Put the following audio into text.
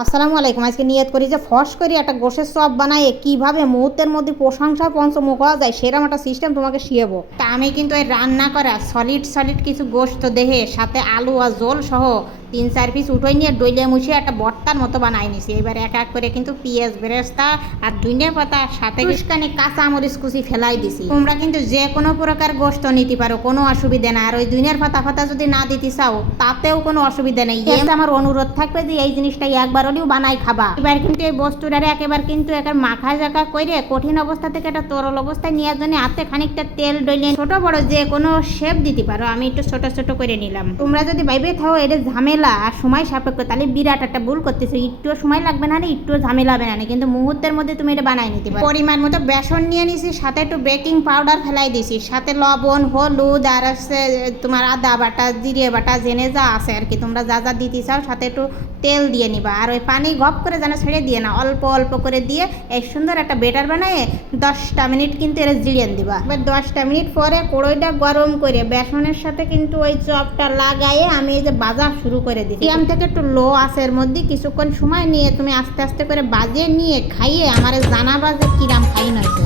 আসসালামু আলাইকুম। আজকে নিয়ত করি যে ফস করে একটা গোশের চপ বানাই কিভাবে মুহূর্তের মধ্যে প্রশংসা পঞ্চমুখ হওয়া যায় সেরকম একটা সিস্টেম তোমাকে শিখাবো। তা আমি কিন্তু এই রান্না করা সলিড কিছু গোশত দেহে সাথে আলু আর জোল সহ 3-4 পিস উঠোই নিয়ে ডইলে মুছিয়ে একটা ভর্তার মতো বানাই নিছি। এবার এক এক করে কিন্তু পেঁয়াজ বেরেস্তা আর ধনিয়া পাতা সাথে উস্কানি কাঁচা মরিচ কুচি ফেলাই দিছি। তোমরা কিন্তু যে কোনো প্রকার গোশত নিতে পারো, কোনো অসুবিধা না। আর ওই ধনিয়ার পাতা যদি না দিতে চাও তাতেও কোনো অসুবিধা নেই। আমার অনুরোধ থাকবে যে এই জিনিসটা একবার হলেও বানাই খাবা। এবার কিন্তু এই বস্তুটারে একেবারে কিন্তু একেবারে মাখা জাকা করে কঠিন অবস্থা থেকে একটা তরল অবস্থায় নেওয়ার জন্য হাতে খানিকটা তেল ডলে ছোট বড় যে কোনো শেপ দিতে পারো। আমি একটু ছোট ছোট করে নিলাম। তোমরা যদি ভাইবে থাও এটা ঝামেলা আর সময় সাপেক্ষ তাহলে বিরাট একটা ভুল করতেছো। একটুও সময় লাগবে না, একটুও ঝামেলা হবে না, কিন্তু মুহূর্তের মধ্যে তুমি এটা বানাই নিতে পারো। পরিমাণ মতো বেসন নিয়ে নিছি, সাথে একটু বেকিং পাউডার ফেলাই দিছি, সাথে লবণ হলুদ আর আছে তোমার আদা বাটা জিরে বাটা জেনে যা আছে আর কি তোমরা যা যা দিতে চাও, সাথে একটু তেল দিয়ে নিবা। আর ওই পানি গপ করে যেন ছেড়ে দিয়ে না, অল্প অল্প করে দিয়ে এই সুন্দর একটা বেটার বানায় 10টা মিনিট কিন্তু এর জিরিয়ে দিবা। এবার 10টা মিনিট পরে কড়াইটা গরম করে বেসনের সাথে কিন্তু ওই চপটা লাগাইয়ে আমি এই যে ভাজা শুরু করে দিই। মিডিয়াম থেকে একটু লো আঁচের মধ্যে কিছুক্ষণ সময় নিয়ে তুমি আস্তে আস্তে করে বাজিয়ে নিয়ে খাইয়ে আমারে জানাবা যে কিরাম খাই নয়তো।